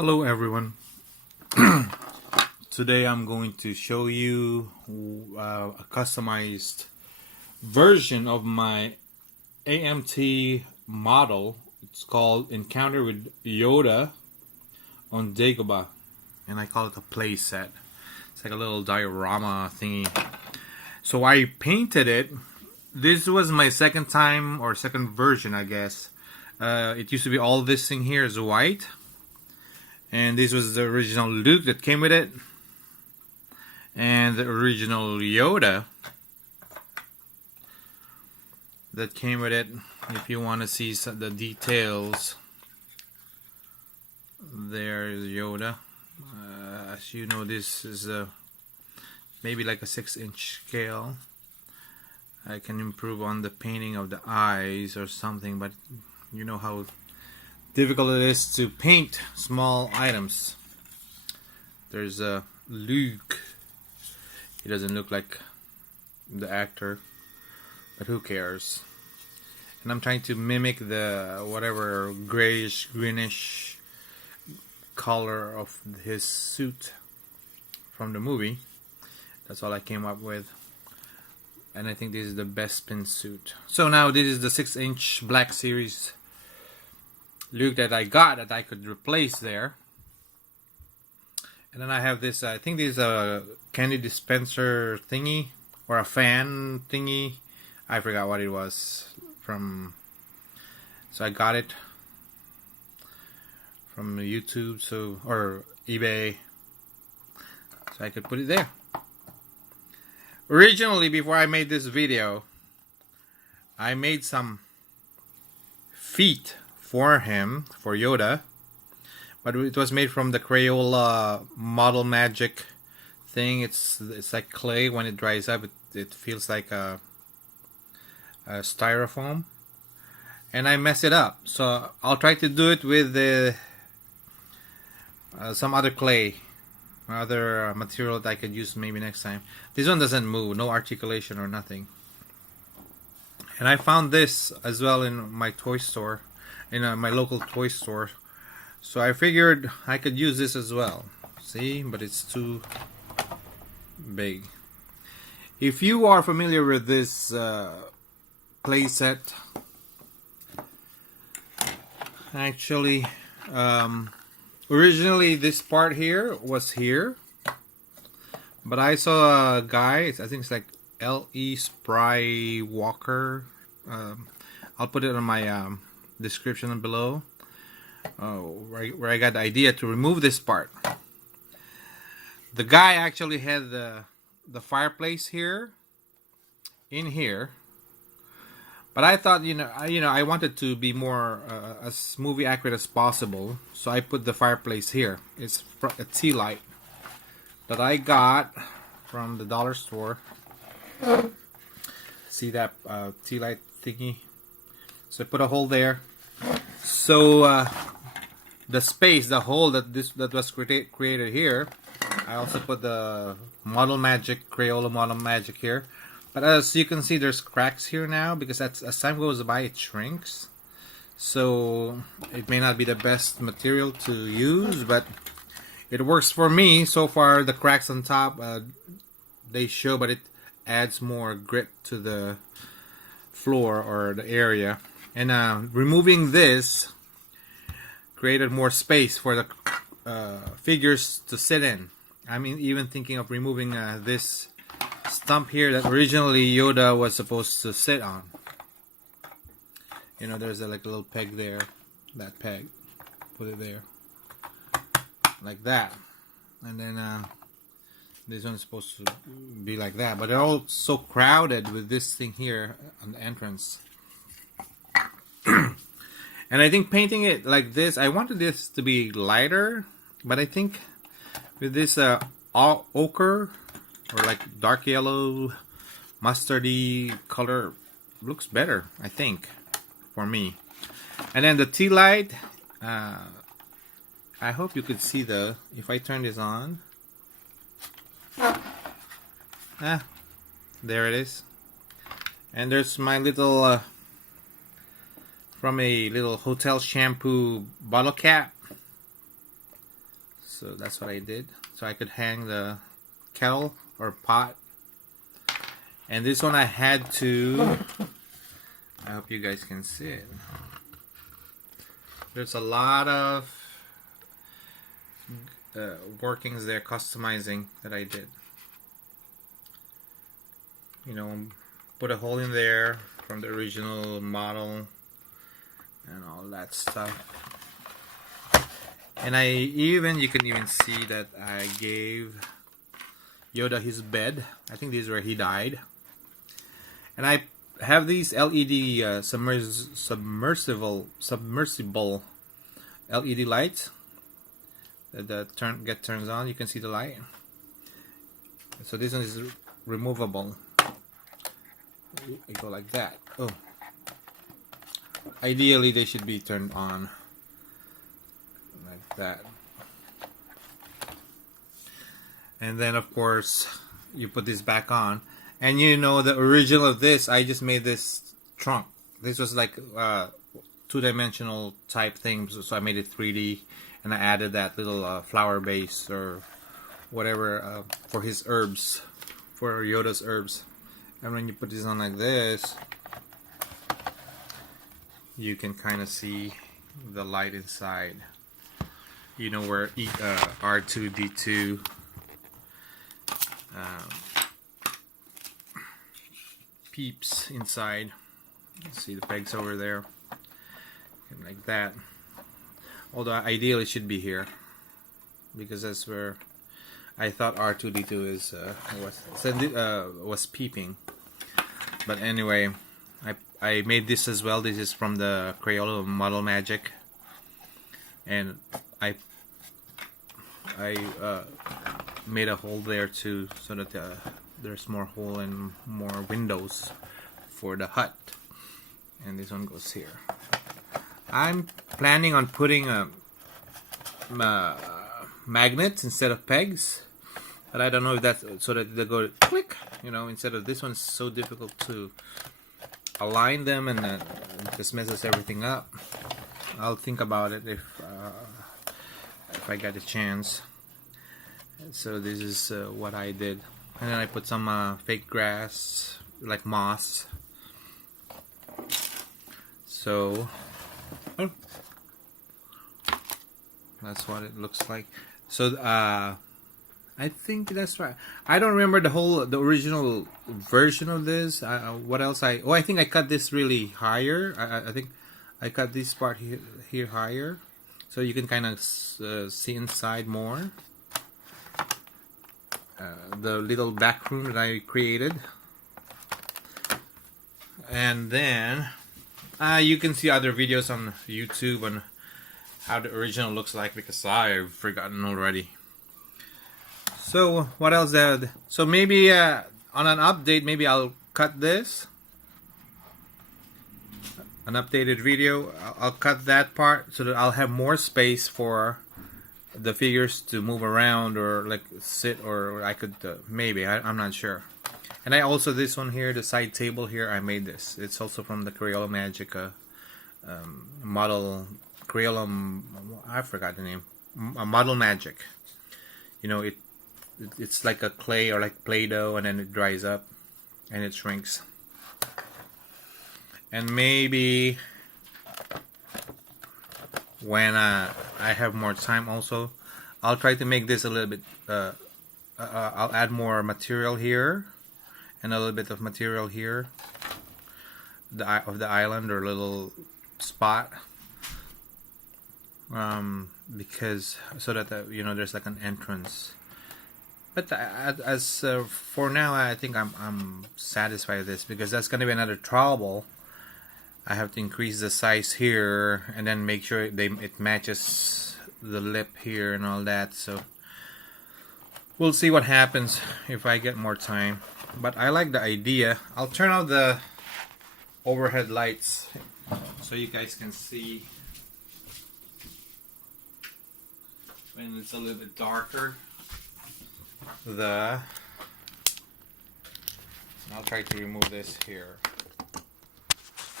Hello everyone. Today I'm going to show you a customized version of my AMT model. It's called Encounter with Yoda on Dagobah, and I call it a playset. It's like a little diorama thingy. So I painted it. This was my second time or second version, I guess. It used to be all this thing here is white. And this was the original Luke that came with it. And the original Yoda that came with it. If you want to see the details, there's Yoda. As you know, this is maybe like a 6-inch scale. I can improve on the painting of the eyes or something, but you know how difficult it is to paint small items. There's a Luke. He doesn't look like the actor, but who cares? And I'm trying to mimic the whatever grayish, greenish color of his suit from the movie. That's all I came up with. And I think this is the best pin suit. So now this is the 6-inch Black Series Luke that I got that I could replace there. And then I have this, I think this is a candy dispenser thingy or a fan thingy. I forgot what it was from. So I got it from YouTube, or eBay, so I could put it there. Originally, before I made this video, I made some feet for him, for Yoda, but it was made from the Crayola Model Magic thing. It's like clay. When it dries up, it feels like a styrofoam, and I messed it up. So I'll try to do it with some other clay, other material that I could use maybe next time. This one doesn't move, no articulation or nothing. And I found this as well in my toy store, in my local toy store. So I figured I could use this as well. See, but it's too big. If you are familiar with this playset, actually, originally this part here was here, but I saw a guy, I think it's like L.E. Spry Walker. I'll put it on my description below, where I got the idea to remove this part. The guy actually had the fireplace here, in here, but I thought I wanted to be more as movie accurate as possible, so I put the fireplace here. It's a tea light that I got from the dollar store. See that tea light thingy? So I put a hole there. So the space, the hole that was created here, I also put the Model Magic, Crayola Model Magic here. But as you can see, there's cracks here now because as time goes by, it shrinks. So it may not be the best material to use, but it works for me. So far, the cracks on top, they show, but it adds more grit to the floor or the area. And removing this created more space for the figures to sit in. I mean, even thinking of removing this stump here that originally Yoda was supposed to sit on. There's like a little peg there. That peg. Put it there. Like that. And then this one's supposed to be like that. But they're all so crowded with this thing here on the entrance. And I think painting it like this, I wanted this to be lighter, but I think with this ochre or like dark yellow mustardy color looks better, I think, for me. And then the tea light, I hope you could see if I turn this on, there it is. And there's my little from a little hotel shampoo bottle cap. So that's what I did. So I could hang the kettle or pot. And this one I had to, I hope you guys can see it. There's a lot of workings there, customizing that I did. You know, put a hole in there from the original model and all that stuff. And you can even see that I gave Yoda his bed. I think this is where he died. And I have these LED submersible LED lights that turns on. You can see the light. So this one is removable. I go like that. Oh, ideally they should be turned on like that. And then of course you put this back on. And you know, the original of this, I just made this trunk. This was like two-dimensional type thing, so I made it 3D, and I added that little flower base or whatever for his herbs, for Yoda's herbs. And when you put this on like this, you can kind of see the light inside. You know where R2-D2 peeps inside. You see the pegs over there, and like that. Although ideally it should be here, because that's where I thought R2-D2 was peeping. But anyway, I made this as well. This is from the Crayola Model Magic, and I made a hole there too, so that there's more hole and more windows for the hut. And this one goes here. I'm planning on putting magnets instead of pegs, but I don't know if that's so that they go click, you know, instead of this one's so difficult to align them, and it just messes everything up. I'll think about it if I get a chance. So this is what I did. And then I put some fake grass, like moss. So that's what it looks like. So I think that's right. I don't remember the original version of this. What else I think I cut this really higher. I think I cut this part here higher, so you can kind of see inside more. The little back room that I created, and then you can see other videos on YouTube on how the original looks like, because I've forgotten already. So what else? So maybe on an update, maybe I'll cut this, an updated video. I'll cut that part so that I'll have more space for the figures to move around or like sit, or I could maybe I'm not sure. And I also, this one here, the side table here, I made this. It's also from the Crayola Magic model. Crayola, I forgot the name. Model Magic. You know, it's like a clay or like Play-Doh, and then it dries up and it shrinks. And maybe when I have more time also, I'll try to make this a little bit I'll add more material here and a little bit of material here of the island or little spot, because so that you know, there's like an entrance. But as for now, I think I'm satisfied with this, because that's gonna be another trouble. I have to increase the size here and then make sure it matches the lip here and all that. So we'll see what happens if I get more time. But I like the idea. I'll turn off the overhead lights so you guys can see when it's a little bit darker. I'll try to remove this here.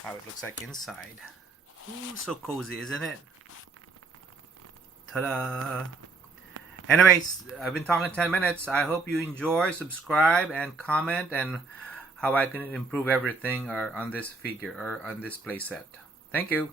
How it looks like inside. Ooh, so cozy, isn't it? Ta-da! Anyways, I've been talking 10 minutes. I hope you enjoy, subscribe, and comment, and how I can improve everything or on this figure or on this playset. Thank you.